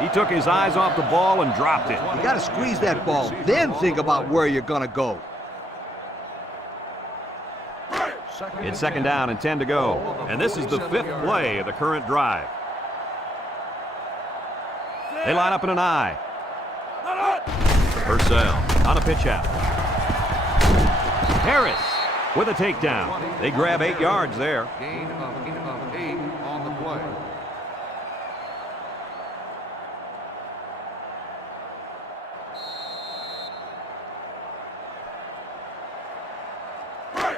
He took his eyes off the ball and dropped it. You got to squeeze that ball, then think about where you're going to go. It's second down and 10 to go. And this is the 5th play of the current drive. They line up in an I. Purcell on a pitch out. Harris with a takedown. They grab 8 yards there. Gain of 8 on the play.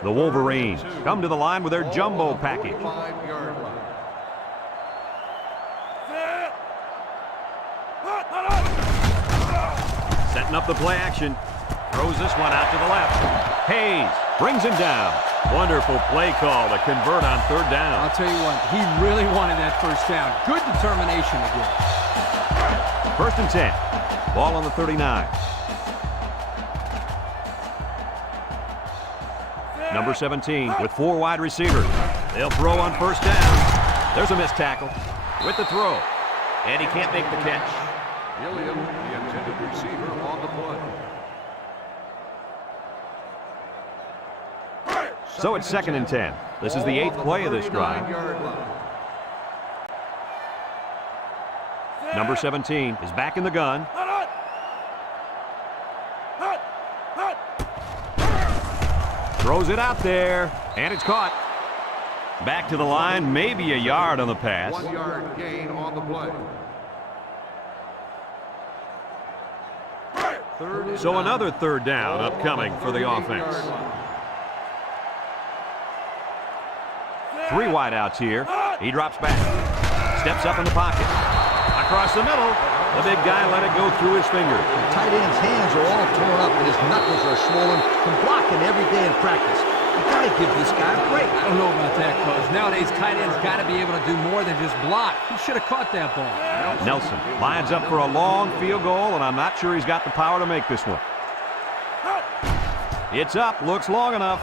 The Wolverines come to the line with their jumbo package. 5-yard line. Setting up the play action. Throws this one out to the left. Hayes brings him down. Wonderful play call to convert on 3rd down. I'll tell you what, he really wanted that first down. Good determination again. 1st and 10. Ball on the 39. Number 17 with 4 wide receivers. They'll throw on 1st down. There's a missed tackle with the throw. And he can't make the catch. Gilliam, the intended receiver, on the play. So it's 2nd and 10. This is the 8th play of this drive. 39-yard line. Number 17 is back in the gun. Throws it out there, and it's caught. Back to the line, maybe a yard on the pass. 1-yard gain on the play. So another 3rd down upcoming for the offense. 3 wideouts here. He drops back. Steps up in the pocket. Across the middle. The big guy let it go through his fingers. The tight end's hands are all torn up and his knuckles are swollen from blocking every day in practice. You got to give this guy a break. I don't know about that, Coach. Nowadays, tight ends got to be able to do more than just block. He should have caught that ball. Nelson lines up for a long field goal, and I'm not sure he's got the power to make this one. It's up, looks long enough.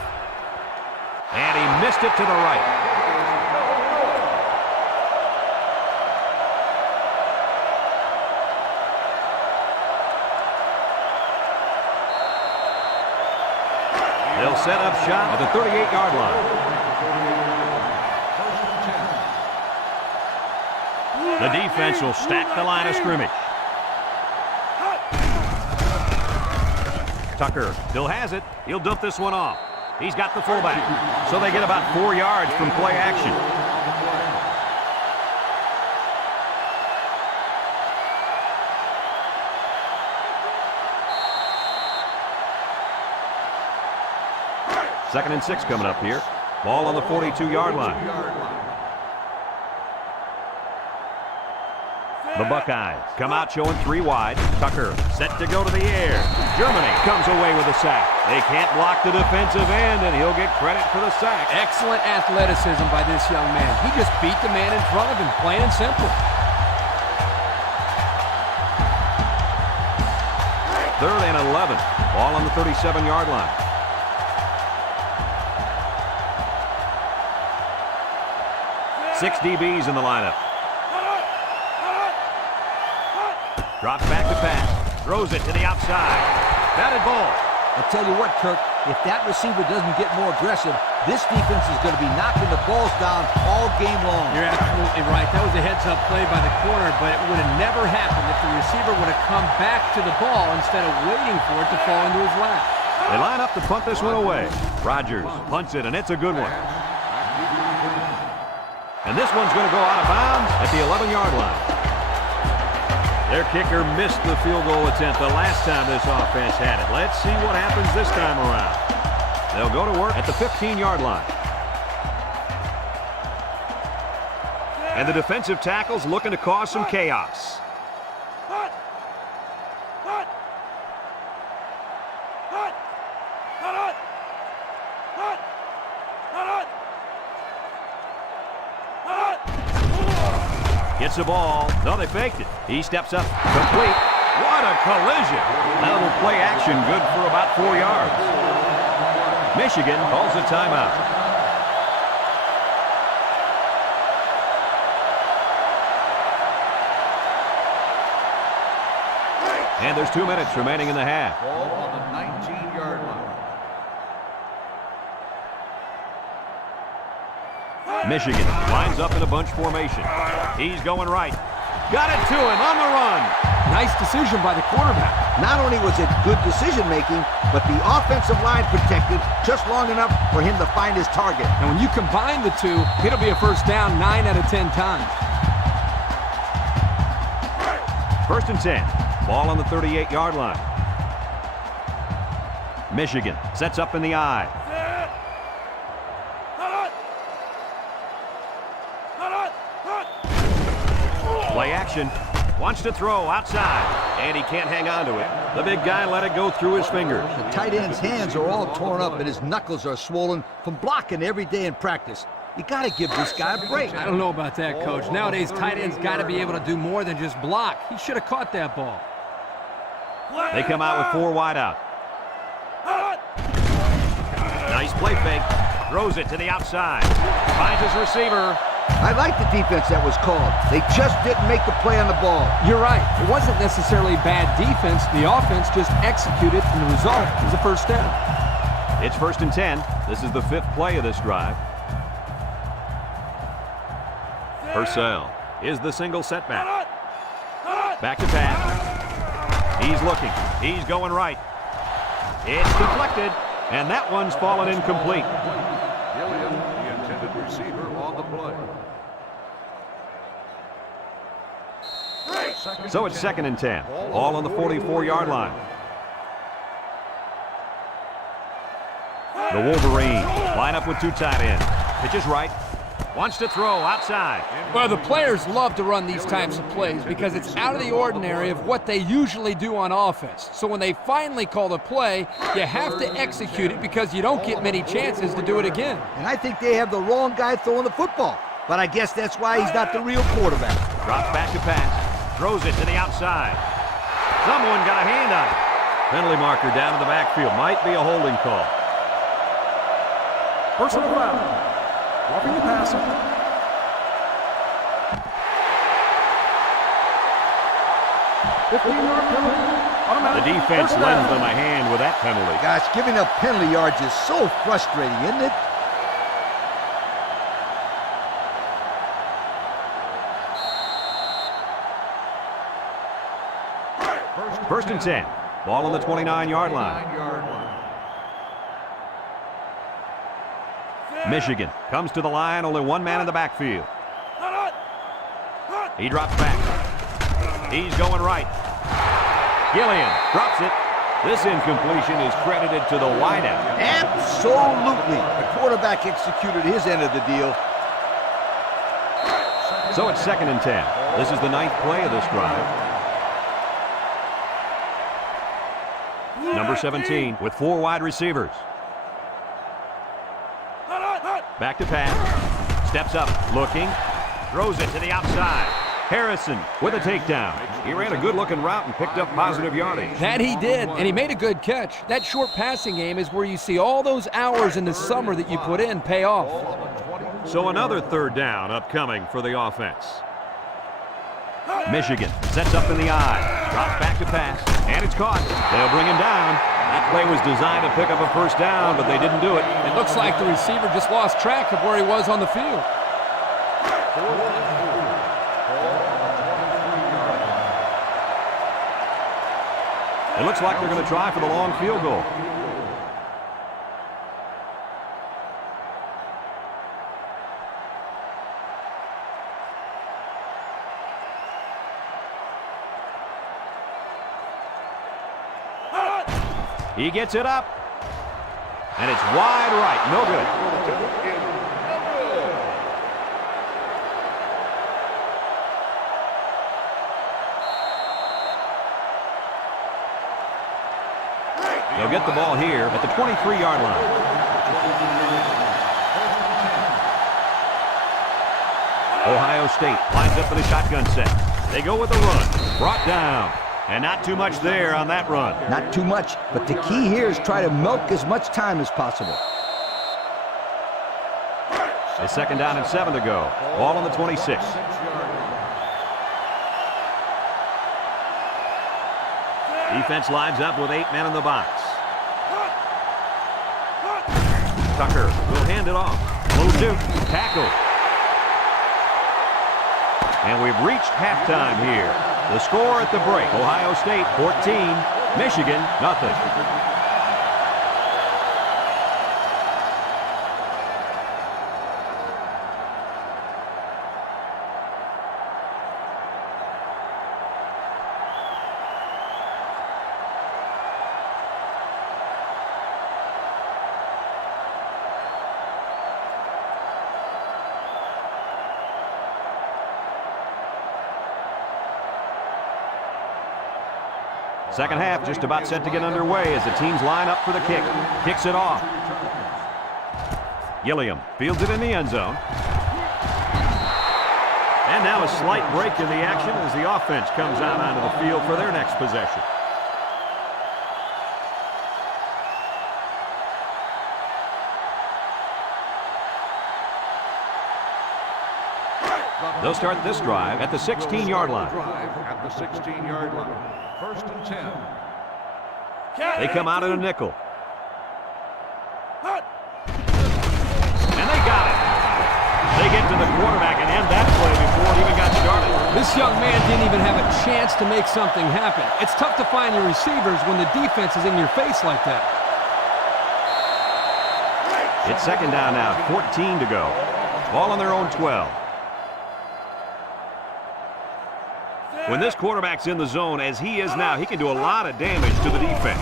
And he missed it to the right. They'll set up shop at the 38-yard line. The defense will stack the line of scrimmage. Tucker still has it. He'll dump this one off. He's got the fullback. So they get about 4 yards from play action. Second and 6 coming up here. Ball on the 42-yard line. The Buckeyes come out showing 3 wide. Tucker set to go to the air. Germany comes away with a sack. They can't block the defensive end, and he'll get credit for the sack. Excellent athleticism by this young man. He just beat the man in front of him, plain and simple. 3rd and 11. Ball on the 37-yard line. Six DBs in the lineup. Drops back to pass. Throws it to the outside. Batted ball. I tell you what, Kirk, if that receiver doesn't get more aggressive, this defense is going to be knocking the balls down all game long. You're absolutely right. That was a heads-up play by the corner, but it would have never happened if the receiver would have come back to the ball instead of waiting for it to fall into his lap. They line up to punt this one away. Rodgers punts it, and it's a good one. And this one's going to go out of bounds at the 11-yard line. Their kicker missed the field goal attempt the last time this offense had it. Let's see what happens this time around. They'll go to work at the 15-yard line. And the defensive tackle's looking to cause some chaos. Gets the ball. No, they faked it. He steps up. Complete. What a collision. That little play action good for about 4 yards. Michigan calls a timeout. And there's 2 minutes remaining in the half. Ball on the 19-yard line. Michigan lines up in a bunch formation. He's going right. Got it to him on the run. Nice decision by the quarterback. Not only was it good decision-making, but the offensive line protected just long enough for him to find his target. And when you combine the two, it'll be a first down 9 out of 10 times. 1st and 10. Ball on the 38-yard line. Michigan sets up in the I. Play action. Wants to throw outside, and he can't hang on to it. The big guy let it go through his fingers. The tight end's hands are all torn up, and his knuckles are swollen from blocking every day in practice. You got to give this guy a break. I don't know about that, Coach. Nowadays, tight ends got to be able to do more than just block. He should have caught that ball. They come out with 4 wide out. Nice play fake. Throws it to the outside. Finds his receiver. I like the defense that was called. They just didn't make the play on the ball. You're right. It wasn't necessarily bad defense. The offense just executed, and the result is a first down. It's 1st and 10. This is the 5th play of this drive. Purcell is the single setback. Back to pass. He's looking. He's going right. It's deflected, and that one's fallen incomplete. Gilliam, the intended receiver, on the play. So it's 2nd and 10. Ball on the 44-yard line. The Wolverines line up with 2 tight ends. Pitches right. Wants to throw outside. Well, the players love to run these types of plays because it's out of the ordinary of what they usually do on offense. So when they finally call the play, you have to execute it because you don't get many chances to do it again. And I think they have the wrong guy throwing the football. But I guess that's why he's not the real quarterback. Drops back to pass. Throws it to the outside. Someone got a hand on it. Penalty marker down in the backfield. Might be a holding call. Personal foul. Roughing the passer. The defense lends them a hand with that penalty. Gosh, giving up penalty yards is so frustrating, isn't it? First and 10. Ball on the 29-yard line. Michigan comes to the line, only 1 man in the backfield. He drops back. He's going right. Gilliam drops it. This incompletion is credited to the wideout. Absolutely. The quarterback executed his end of the deal. So it's 2nd and 10. This is the 9th play of this drive. Number 17 with 4 wide receivers. Back to pass. Steps up, looking. Throws it to the outside. Harrison with a takedown. He ran a good-looking route and picked up positive yardage. That he did, and he made a good catch. That short passing game is where you see all those hours in the summer that you put in pay off. So another 3rd down upcoming for the offense. Michigan sets up in the I. Drops back to pass, and it's caught. They'll bring him down. That play was designed to pick up a first down, but they didn't do it. It looks like the receiver just lost track of where he was on the field. It looks like they're going to try for the long field goal. He gets it up, and it's wide right. No good. They'll get the ball here at the 23-yard line. Ohio State lines up for the shotgun set. They go with the run. Brought down. And not too much there on that run. Not too much, but the key here is try to milk as much time as possible. It's 2nd down and 7 to go. Ball on the 26. Defense lines up with 8 men in the box. Tucker will hand it off. Little Duke, tackle. And we've reached halftime here. The score at the break, Ohio State 14, Michigan nothing. Second half just about set to get underway as the teams line up for the kick. Kicks it off. Gilliam fields it in the end zone. And now a slight break in the action as the offense comes out onto the field for their next possession. They'll start this drive at the 16-yard line. At the 16-yard line. 1st and 10. They come out in a nickel. And they got it. They get to the quarterback and end that play before it even got started. This young man didn't even have a chance to make something happen. It's tough to find your receivers when the defense is in your face like that. It's second down now, 14 to go. Ball on their own 12. When this quarterback's in the zone, as he is now, he can do a lot of damage to the defense.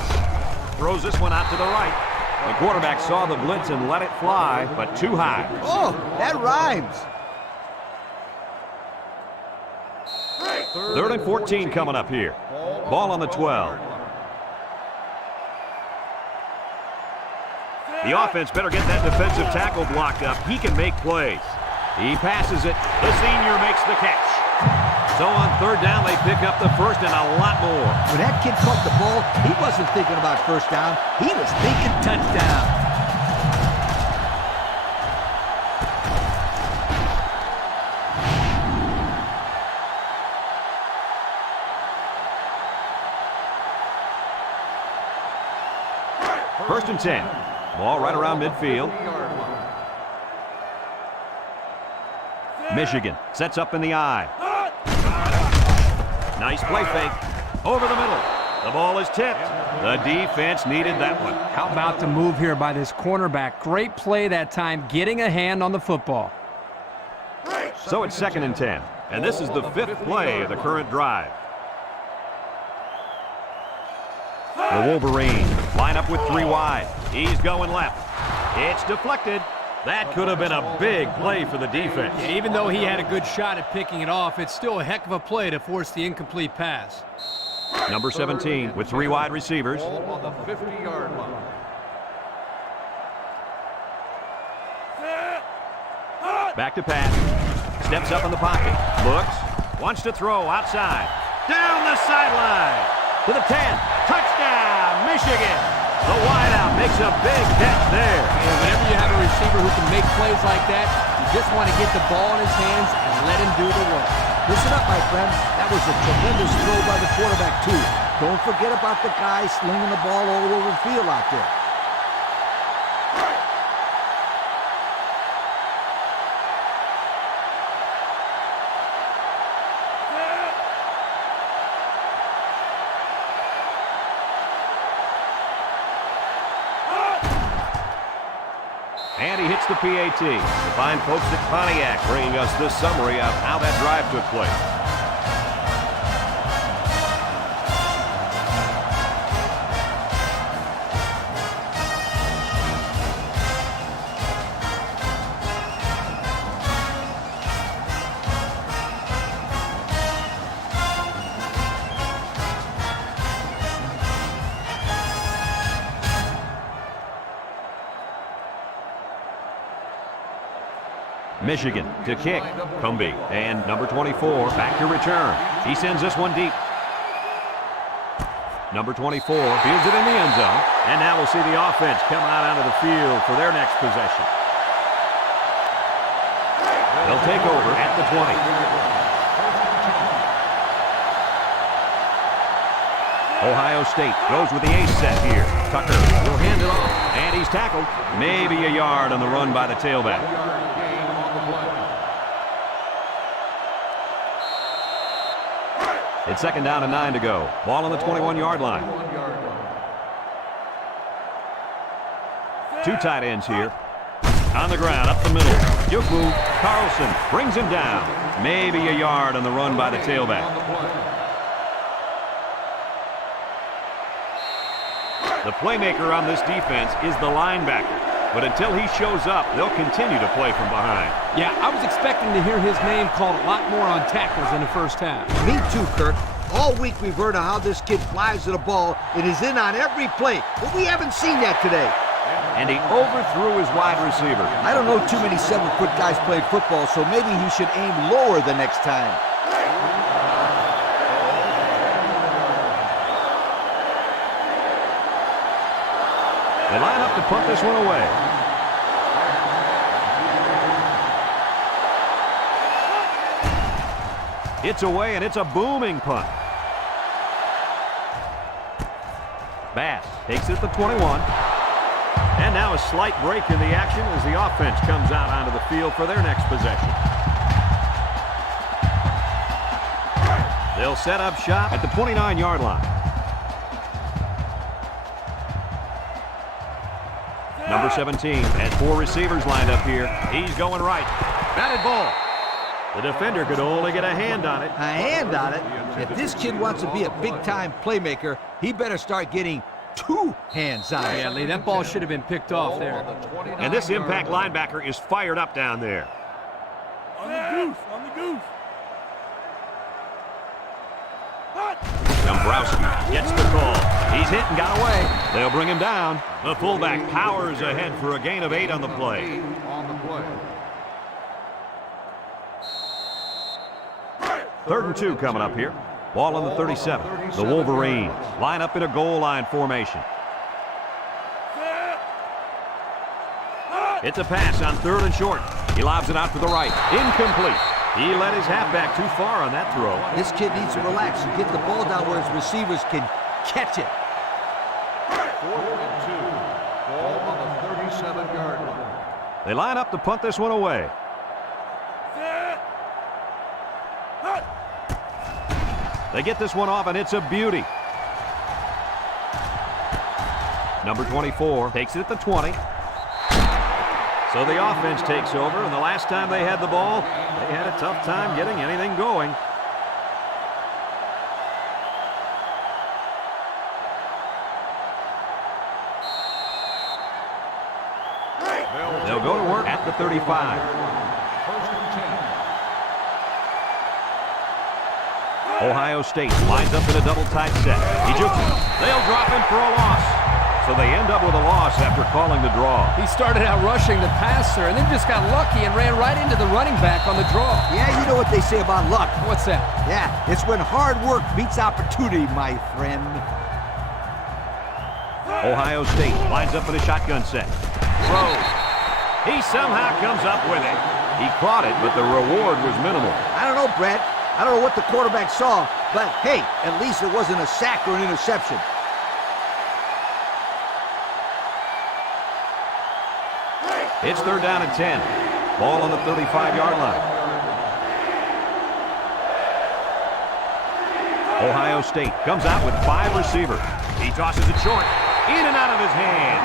Throws this one out to the right. The quarterback saw the blitz and let it fly, but too high. Oh, that rhymes. 3rd and 14 coming up here. Ball on the 12. The offense better get that defensive tackle blocked up. He can make plays. He passes it. The senior makes the catch. So on 3rd down, they pick up the first and a lot more. When that kid caught the ball, he wasn't thinking about first down. He was thinking touchdown. First and 10. Ball right around midfield. Michigan sets up in the eye. Nice play fake. Over the middle. The ball is tipped. The defense needed that one. How about the move here by this cornerback? Great play that time, getting a hand on the football. So it's 2nd and 10. And this is the 5th play of the current drive. The Wolverines line up with 3 wide. He's going left. It's deflected. That could have been a big play for the defense. Yeah, even though he had a good shot at picking it off, it's still a heck of a play to force the incomplete pass. Number 17 with 3 wide receivers. Ball on the 50-yard line. Back to pass. Steps up in the pocket. Looks. Wants to throw outside. Down the sideline. To the 10. Touchdown, Michigan. The wideout makes a big catch there. And whenever you have a receiver who can make plays like that, you just want to get the ball in his hands and let him do the work. Listen up, my friend. That was a tremendous throw by the quarterback, too. Don't forget about the guy slinging the ball all over the field out there. And he hits the PAT. The fine folks at Pontiac bringing us this summary of how that drive took place. Michigan to kick. Cumby and number 24 back to return. He sends this one deep. Number 24 fields it in the end zone. And now we'll see the offense come out onto the field for their next possession. They'll take over at the 20. Ohio State goes with the ace set here. Tucker will hand it off, and he's tackled. Maybe a yard on the run by the tailback. It's second down and 9 to go. Ball on the 21-yard line. Two tight ends here. On the ground, up the middle. Juku Carlson brings him down. Maybe a yard on the run by the tailback. The playmaker on this defense is the linebacker. But until he shows up, they'll continue to play from behind. Yeah, I was expecting to hear his name called a lot more on tackles in the first half. Me too, Kirk. All week we've heard of how this kid flies to the ball and is in on every play, but we haven't seen that today. And he overthrew his wide receiver. I don't know too many 7-foot guys playing football, so maybe he should aim lower the next time. They line up to punt this one away. It's away, and it's a booming punt. Bass takes it at the 21. And now a slight break in the action as the offense comes out onto the field for their next possession. They'll set up shop at the 29-yard line. Number 17 has 4 receivers lined up here. He's going right. Batted ball. The defender could only get a hand on it. A hand on it? If this kid wants to be a big-time playmaker, he better start getting 2 hands on it. Yeah, Lee, that ball should have been picked off there. And this impact linebacker is fired up down there. On the goose, on the goose. Dombrowski gets the call. He's hit and got away. They'll bring him down. The fullback powers ahead for a gain of 8 on the play. Third and 2 coming up here. Ball on the 37. The Wolverines line up in a goal line formation. It's a pass on 3rd and short. He lobs it out to the right. Incomplete. He let his halfback too far on that throw. This kid needs to relax and get the ball down where his receivers can catch it. 4th and 2. Ball on the 37-yard line. They line up to punt this one away. They get this one off, and it's a beauty. Number 24 takes it at the 20. So the offense takes over, and the last time they had the ball, they had a tough time getting anything going. They'll go to work at the 35. 1st and 10. Ohio State lines up in a double tight set. They'll drop him for a loss. So they end up with a loss after calling the draw. He started out rushing the passer and then just got lucky and ran right into the running back on the draw. Yeah, you know what they say about luck. What's that? Yeah, it's when hard work beats opportunity, my friend. Ohio State lines up in a shotgun set. Throws. He somehow comes up with it. He caught it, but the reward was minimal. I don't know, Brett. I don't know what the quarterback saw, but hey, at least it wasn't a sack or an interception. It's 3rd down and 10. Ball on the 35-yard line. Ohio State comes out with 5 receivers. He tosses it short. In and out of his hand.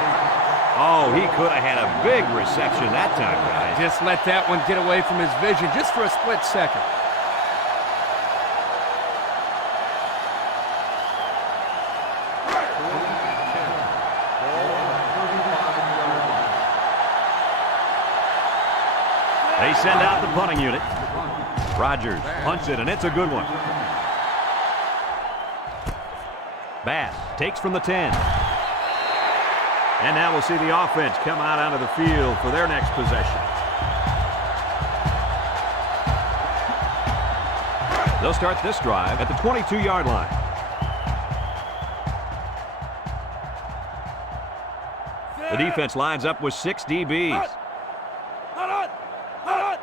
Oh, he could have had a big reception that time, guys. Just let that one get away from his vision just for a split second. They send out the punting unit. Rodgers punts it, and it's a good one. Bass takes from the 10. And now we'll see the offense come out onto the field for their next possession. They'll start this drive at the 22-yard line. The defense lines up with 6 DBs.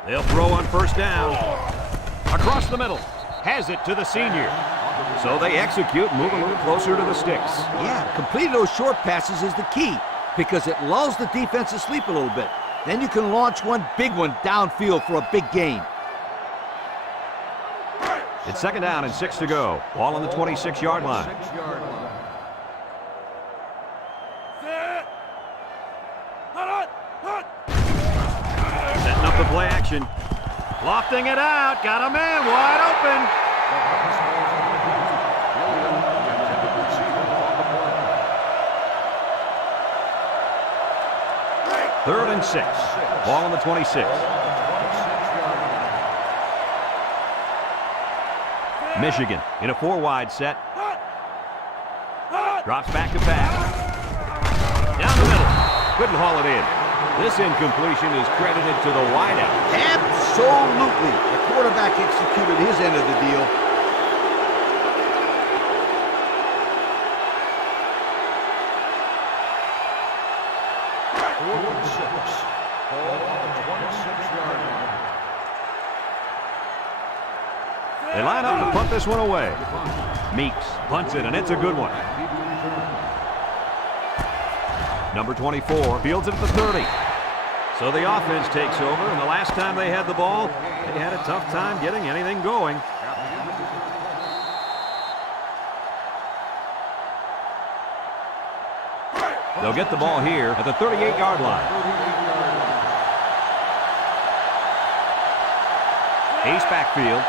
They'll throw on 1st down. Across the middle. Has it to the senior. So they execute, move a little closer to the sticks. Yeah, completing those short passes is the key because it lulls the defense to sleep a little bit. Then you can launch one big one downfield for a big gain. It's 2nd down and 6 to go. Ball on the 26-yard line. Setting up the play action. Lofting it out. Got a man wide open. 3rd and 6. Ball on the 26. Michigan in a 4-wide set. Drops back to pass. Down the middle. Couldn't haul it in. This incompletion is credited to the wideout. Absolutely. The quarterback executed his end of the deal. They line up to punt this one away. Meeks punts it, and it's a good one. Number 24 fields it at the 30. So the offense takes over, and the last time they had the ball, they had a tough time getting anything going. They'll get the ball here at the 38-yard line. Ace backfield.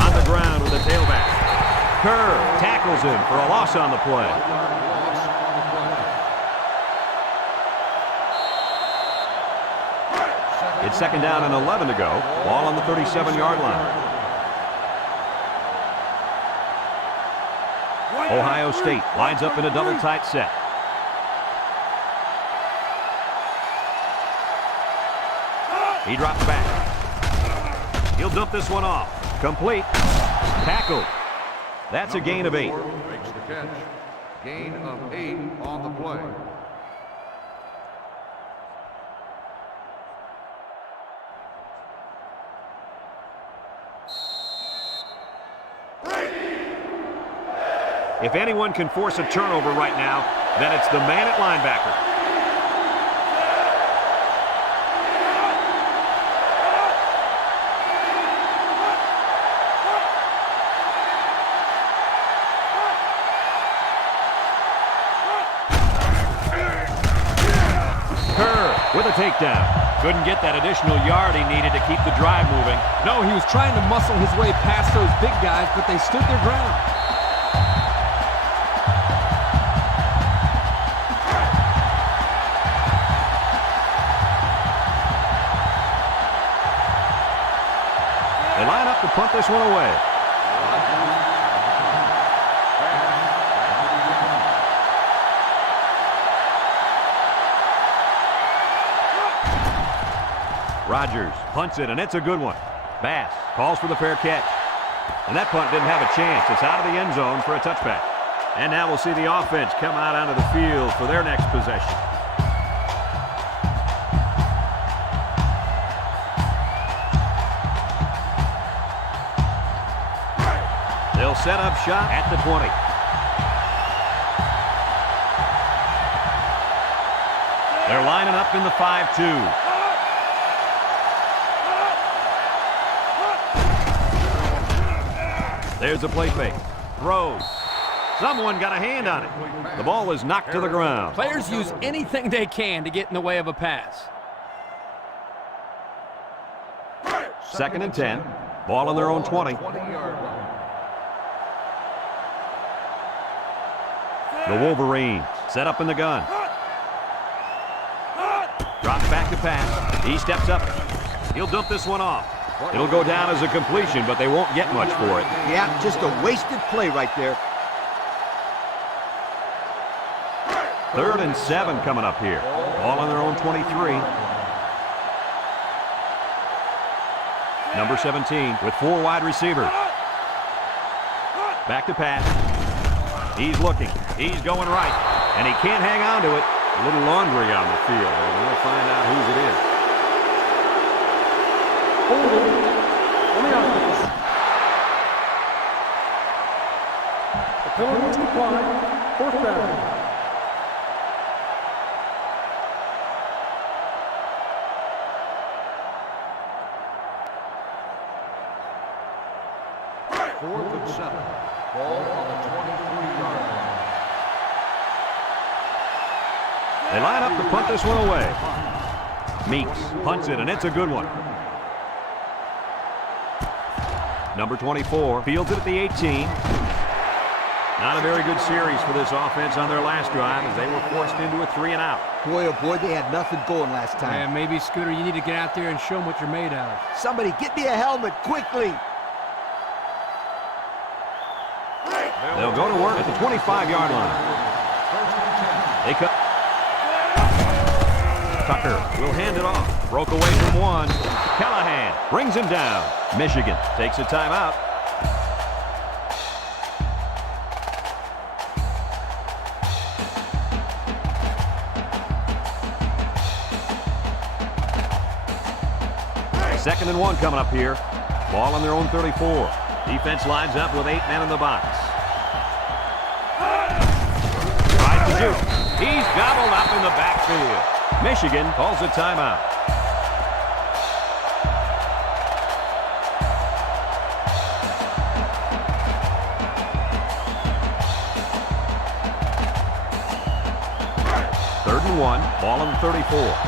On the ground with the tailback. Kerr tackles him for a loss on the play. It's 2nd down and 11 to go. Ball on the 37-yard line. Ohio State lines up in a double tight set. He drops back. He'll dump this one off. Complete. Tackled. That's a gain of 8. Makes the catch. Gain of 8 on the play. If anyone can force a turnover right now, then it's the man at linebacker. Kerr with a takedown. Couldn't get that additional yard he needed to keep the drive moving. No, he was trying to muscle his way past those big guys, but they stood their ground. They line up to punt this one away. Rodgers punts it, and it's a good one. Bass calls for the fair catch. And that punt didn't have a chance. It's out of the end zone for a touchback. And now we'll see the offense come out onto the field for their next possession. They'll set up shop at the 20. They're lining up in the 5-2. There's a play fake. Throws. Someone got a hand on it. The ball is knocked to the ground. Players use anything they can to get in the way of a pass. 2nd and 10. Ball on their own 20. The Wolverines set up in the gun. Drops back to pass. He steps up. He'll dump this one off. It'll go down as a completion, but they won't get much for it. Yeah, just a wasted play right there. 3rd and 7 coming up here. Ball on their own 23. Number 17 with 4 wide receivers. Back to pass. He's looking. He's going right. And he can't hang on to it. A little laundry on the field. And we'll find out whose it is. 4th and 7. Ball on the 23-yard line. They line up to punt this one away. Meeks punts it, and it's a good one. Number 24 fields it at the 18. Not a very good series for this offense on their last drive as they were forced into a 3-and-out. Boy, oh boy, they had nothing going last time. Yeah, maybe, Scooter, you need to get out there and show them what you're made of. Somebody get me a helmet quickly. They'll go to work at the 25-yard line. They cut. Tucker will hand it off. Broke away from one. Callahan brings him down. Michigan takes a timeout. Second and 1 coming up here. Ball on their own 34. Defense lines up with 8 men in the box. Tries to shoot. He's gobbled up in the backfield. Michigan calls a timeout. Third and 1. Ball on the 34.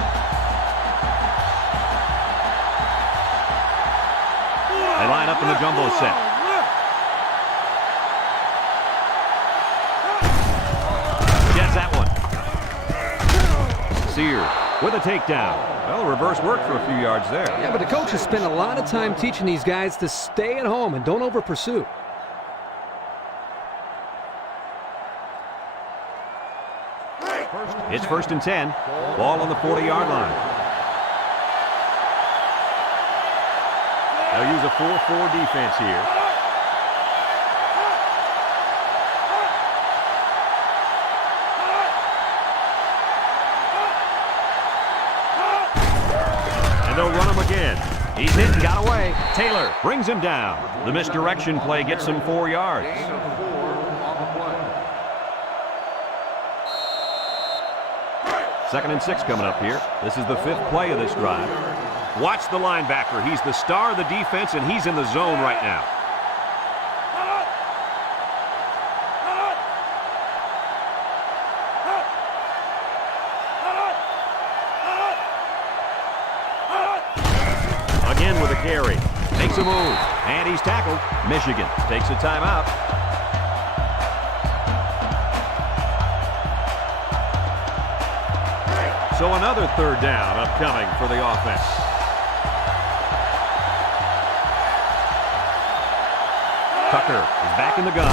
They line up in the jumbo set. Gets that one. Sear with a takedown. Well, reverse worked for a few yards there. Yeah, but the coach has spent a lot of time teaching these guys to stay at home and don't over-pursue. It's 1st and 10. Ball on the 40-yard line. They'll use a 4-4 defense here. And they'll run him again. He's hit and got away. Taylor brings him down. The misdirection play gets him 4 yards. Gain of 4 on the play. 2nd and 6 coming up here. This is the 5th play of this drive. Watch the linebacker. He's the star of the defense, and he's in the zone right now. Again with a carry. Makes a move, and he's tackled. Michigan takes a timeout. So another 3rd down upcoming for the offense. Tucker is back in the gun.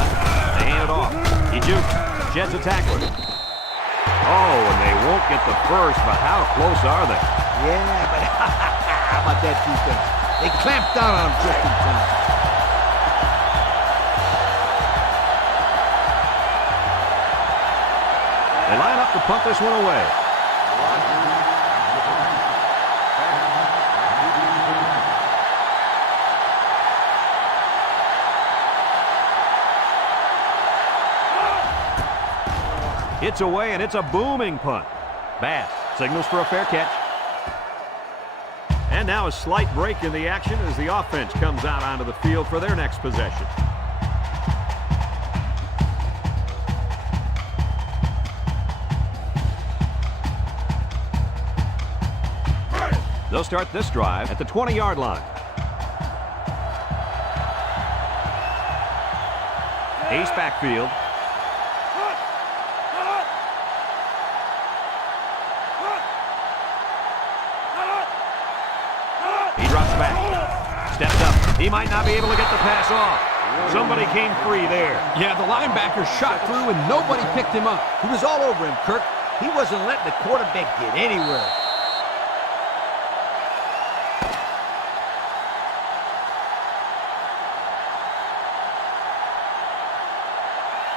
They hand it off. He jukes. Sheds a tackler. Oh, and they won't get the first, but how close are they? Yeah, but how about that defense? They clamped down on him just in time. They line up to punt this one away. It's away, and it's a booming punt. Bass signals for a fair catch. And now a slight break in the action as the offense comes out onto the field for their next possession. They'll start this drive at the 20-yard line. Ace backfield. He drops back. Steps up. He might not be able to get the pass off. Somebody came free there. Yeah, the linebacker shot through and nobody picked him up. He was all over him, Kirk. He wasn't letting the quarterback get anywhere.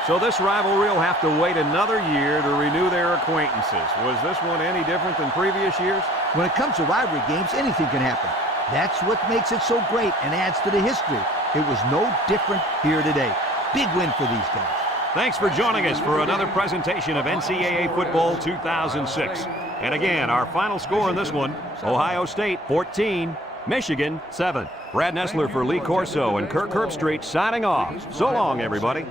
So this rivalry will have to wait another year to renew their acquaintances. Was this one any different than previous years? When it comes to rivalry games, anything can happen. That's what makes it so great and adds to the history. It was no different here today. Big win for these guys. Thanks for joining us for another presentation of NCAA Football 2006. And again, our final score in this one, Ohio State 14, Michigan 7. Brad Nessler for Lee Corso and Kirk Herbstreit signing off. So long, everybody.